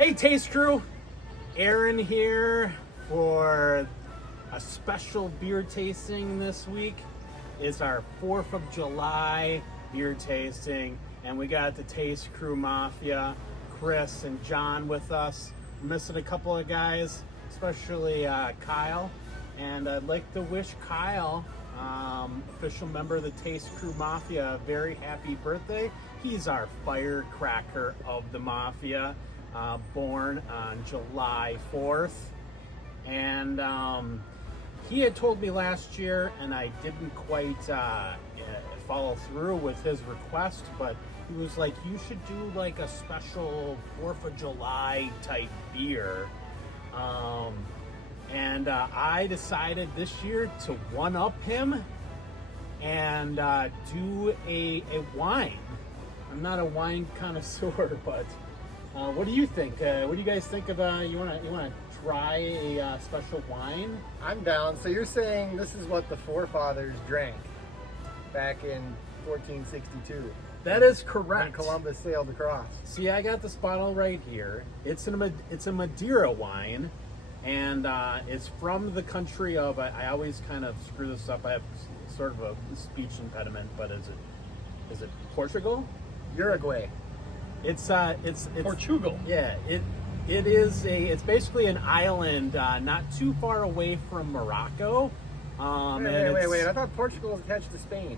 Hey Taste Crew, Aaron here for a special beer tasting this week. It's our 4th of July beer tasting, and we got the Taste Crew Mafia, Chris and John with us. We're missing a couple of guys, especially Kyle, and I'd like to wish Kyle, official member of the Taste Crew Mafia, a very happy birthday. He's our firecracker of the Mafia. Born on July 4th, and he had told me last year, and I didn't quite follow through with his request, but he was like, you should do like a special 4th of July type beer, and I decided this year to one-up him and do a wine. I'm not a wine connoisseur, but what do you think? What do you guys think of? You wanna try a special wine? I'm down. So you're saying this is what the forefathers drank back in 1462 That is when correct. Columbus sailed across. See, I got this bottle right here. It's a Madeira wine, and it's from the country of. I always kind of screw this up. I have sort of a speech impediment, but is it Portugal? Uruguay. It's Portugal. Yeah, it's basically an island not too far away from Morocco. Wait. I thought Portugal was attached to Spain.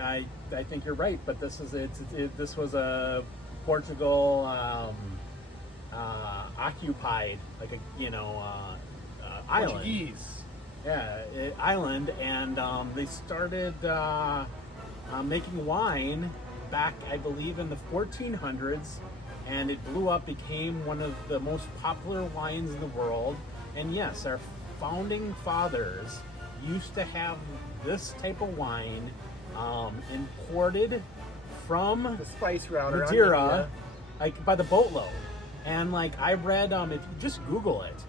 I think you're right, but this was a Portugal occupied, like island. Portuguese. Yeah, island, and they started making wine back, I believe, in the 1400s, and it blew up, became one of the most popular wines in the world. And yes, our founding fathers used to have this type of wine imported from The spice router. Madeira, like by the boatload. And like I read, if you just Google it,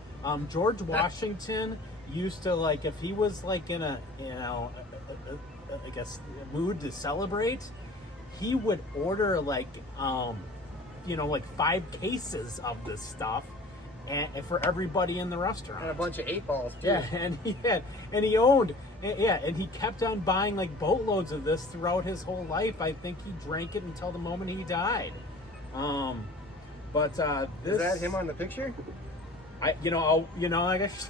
George Washington used to, like, if he was like in a I guess mood to celebrate, he would order like 5 cases of this stuff, and for everybody in the restaurant, And a bunch of 8-balls too. yeah, and he kept on buying like boatloads of this throughout his whole life. I think he drank it until the moment he died. This, Is that him on the picture? I guess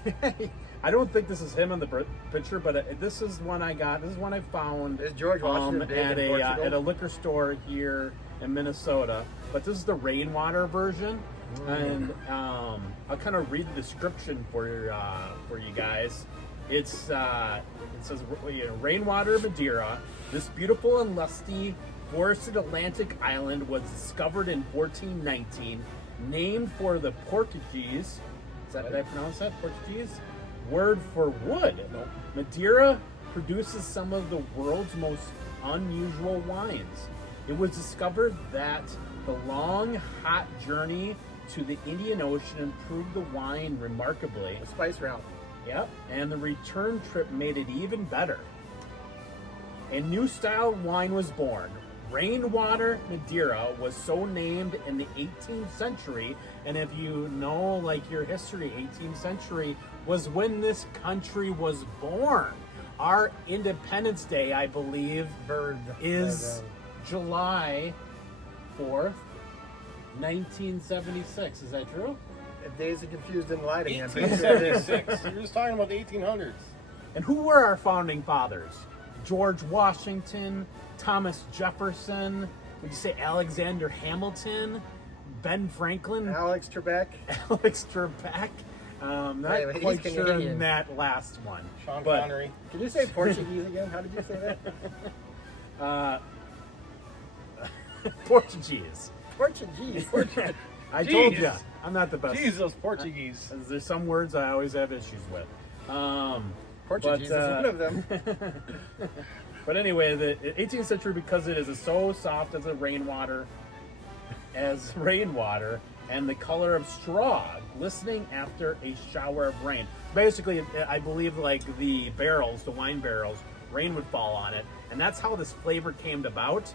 I don't think this is him in the picture, but this is one I got. This is one I found Is George Washington big at in Portugal? at a liquor store here in Minnesota. But this is the rainwater version, and I'll kind of read the description for you guys. It says rainwater Madeira. This beautiful and lusty forested Atlantic island was discovered in 1419, named for the Portuguese. Did I pronounce that? Portuguese? Word for wood. Nope. Madeira produces some of the world's most unusual wines. It was discovered that the long, hot journey to the Indian Ocean improved the wine remarkably. The spice route. Yep, and the return trip made it even better. A new style of wine was born. Rainwater Madeira was so named in the 18th century, and if you know like your history, 18th century was when this country was born. Our Independence Day, I believe, is July 4th, 1976. Is that true? Days of Confused and Lied again. 1876. You're just talking about the 1800s. And who were our founding fathers? George Washington, Thomas Jefferson, would you say Alexander Hamilton, Ben Franklin, Alex Trebek. Alex Trebek? Not Wait, quite he's sure Canadian. in that last one. Sean But, Connery. Can you say Portuguese again? How did you say that? Portuguese. Portuguese. I told you, Jeez. I'm not the best. Jesus, Portuguese. There's some words I always have issues with. Portuguese is one of them. But anyway, the 18th century, because it is so soft as rainwater, and the color of straw, glistening after a shower of rain. Basically, I believe like the wine barrels, rain would fall on it, and that's how this flavor came about.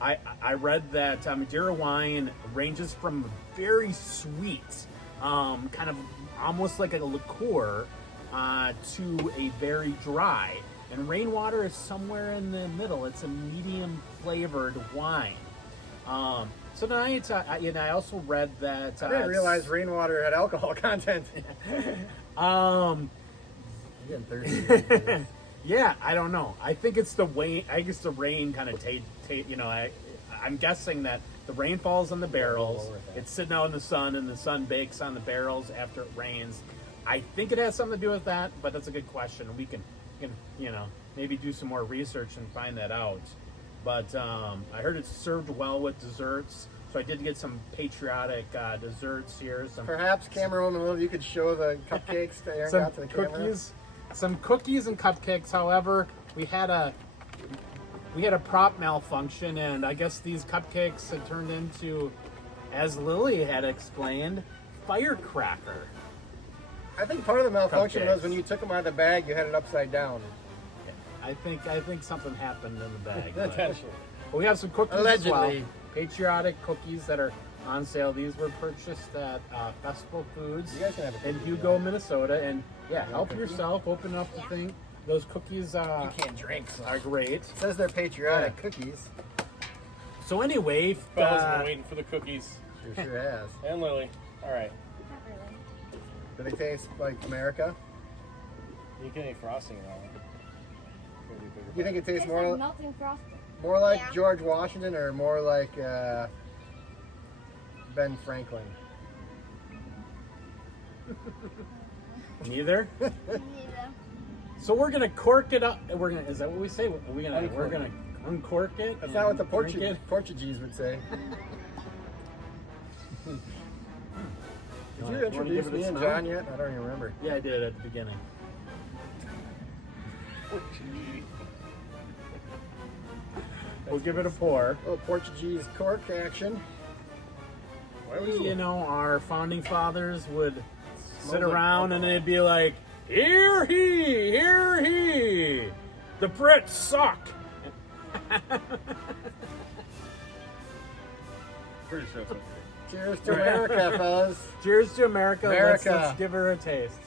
I read that Madeira wine ranges from very sweet, kind of almost like a liqueur, to a very dry. And rainwater is somewhere in the middle. It's a medium flavored wine. So tonight, I also read that I didn't realize rainwater had alcohol content. I'm getting thirsty. Yeah, I don't know. I think it's the rain. I guess the rain kind of I'm guessing that the rain falls on the barrels. It's sitting out in the sun, and the sun bakes on the barrels after it rains. I think it has something to do with that, but that's a good question. We can maybe do some more research and find that out. But I heard it's served well with desserts, so I did get some patriotic desserts here. Perhaps camerawoman, you could show the cupcakes to Aaron got to the camera. Some cookies and cupcakes. However, we had a prop malfunction, and I guess these cupcakes had turned into, as Lily had explained, firecracker. I think part of the malfunction Cupcakes. was when you took them out of the bag, you had it upside down. I think something happened in the bag. But Potentially. we have some cookies Allegedly. as well. Patriotic cookies that are on sale. These were purchased at Festival Foods You guys can have a in cookie, Hugo, Minnesota. And yeah, want a help cookie? yourself. Open up the thing. Those cookies You can't drink. So. are great. It says they're patriotic cookies. So anyway, Bella's been waiting for the cookies. Sure has. And Lily. All right. Not really. Do they taste like America? You get any frosting in that one. Maybe a bigger You think it tastes It's more like melting frosting. more like Yeah. George Washington or more like Ben Franklin? neither. Neither. So we're gonna cork it up. Is that what we say? We're gonna uncork it. That's not what the and drink it? Portuguese would say. Did you wanna introduce give it a me and smell? John yet? I don't even remember. Yeah, I did at the beginning. We'll give it a pour. A little Portuguese cork action. Our founding fathers would sit Smells like around and alcohol. they'd be like, "Hear he, hear he, the Brits suck." Pretty sure that's what Cheers to America, fellas. Cheers to America. America. Let's give her a taste.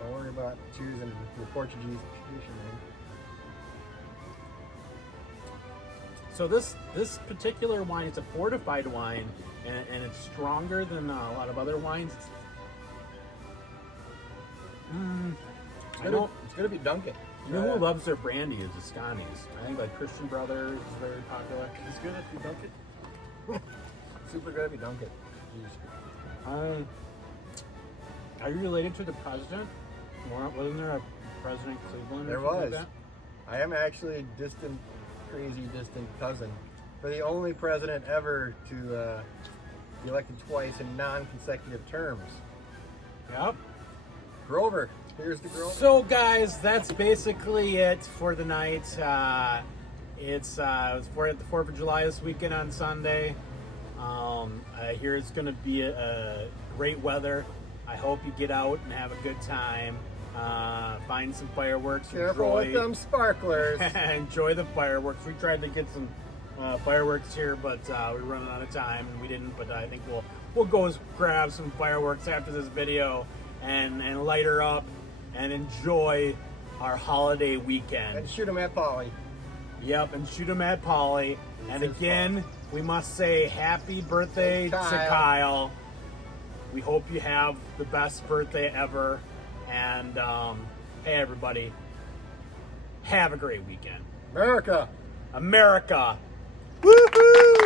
Don't worry about choosing your Portuguese tradition, man. So this particular wine, it's a fortified wine, and it's stronger than a lot of other wines. It's gonna be Dunkin'. You know who loves their brandy is the Scotties. I think like Christian Brothers is very popular. It's good if you dunk it. Super good if you dunk it. Are you related to the president? Wasn't there a President Cleveland? Or There something was. Like that? I am actually a distant cousin for the only president ever to be elected twice in non-consecutive terms. Yep. Grover. Here's the Grover. So guys, that's basically it for the night. It's the 4th of July this weekend on Sunday. I hear it's going to be a great weather. I hope you get out and have a good time. Find some fireworks. Careful with them sparklers. Enjoy the fireworks. We tried to get some fireworks here, but we were running out of time and we didn't. But I think we'll go grab some fireworks after this video and light her up and enjoy our holiday weekend. And shoot them at Polly. Yep, and shoot them at Polly. And is again, we must say happy birthday to Kyle. We hope you have the best birthday ever. And hey, everybody, have a great weekend. America. America. Woohoo!